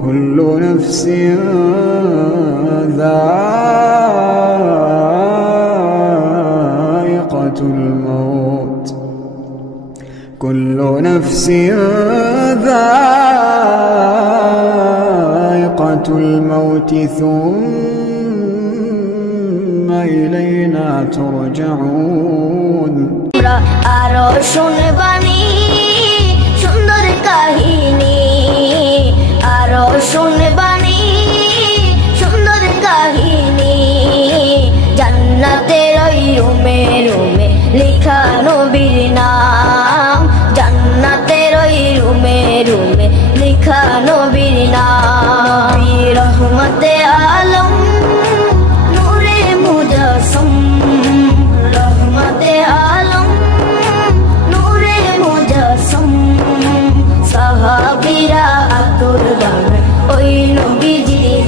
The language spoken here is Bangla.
كل نفس ذائقة الموت كل نفس ذائقة الموت ثم إلينا ترجعون আরো শুনবানি সুন্দর কাহিনী আরো শুনবানি সুন্দর কাহিনী জান্নাতের ওই রুমে রুমে লেখা নবীর নাম জান্নাতের ওই রুমে রুমে লেখা নবীর নাম রহমতে আলম নূরে মুজাসসম রহমতে আলম নূরে মুজাসসম সাহাবীরা আতর গান ওই নবীজির